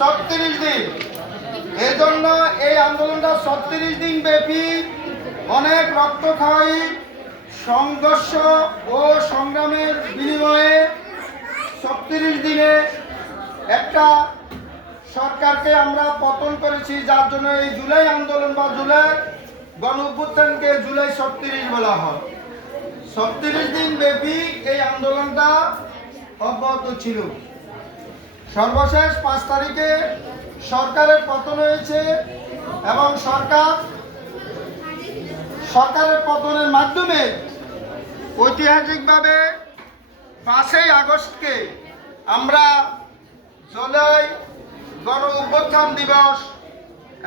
36 দিন। এই জন্য এই আন্দোলনটা 36 দিন ব্যাপী অনেক রক্তক্ষয়ী সংঘর্ষ ও সংগ্রামের বিনিময়ে 36 দিনে একটা সরকারকে আমরা পতন করেছি, যার জন্য এই জুলাই আন্দোলন বা জুলাই গণ অভ্যুত্থানকে জুলাই 36 বলা হয়। 36 দিন ব্যাপী এই আন্দোলনটা অব্যাহত ছিল। সর্বশেষ 5 তারিখে সরকারের পতন হয়েছে এবং সরকারের পতনের মাধ্যমে ঐতিহাসিকভাবে 5ই আগস্টকে আমরা জুলাই গণ অভ্যুত্থান দিবস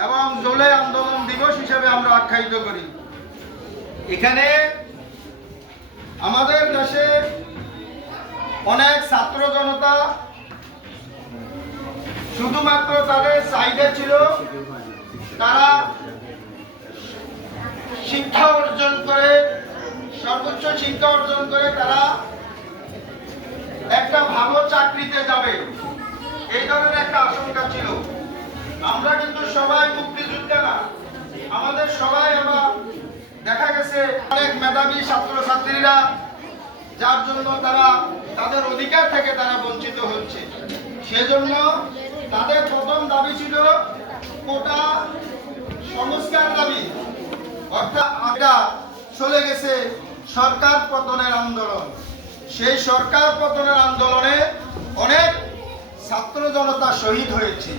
এবং জুলাই আন্দোলন দিবস হিসেবে আমরা আখ্যায়িত করি। এখানে আমাদের দেশে অনেক ছাত্র জনতা শুধুমাত্র তাদের চাহিদা ছিল তারা শিক্ষা অর্জন করে, সর্বোচ্চ শিক্ষা অর্জন করে তারা একটা ভালো চাকরিতে যাবে, এই ধরনের একটা আশঙ্কা ছিল। আমরা কিন্তু সবাই মুক্তিযোদ্ধা না, আমাদের সবাই আবার দেখা গেছে অনেক মেধাবী ছাত্রছাত্রীরা, যার জন্য তারা তাদের অধিকার থেকে তারা বঞ্চিত হচ্ছে। সেজন্য তাদের প্রথম দাবি ছিল কোটা সংস্কার দাবি, অর্থাৎ এটা চলে গেছে সরকার পতনের আন্দোলন। সেই সরকার পতনের আন্দোলনে অনেক ছাত্র জনতা শহীদ হয়েছে।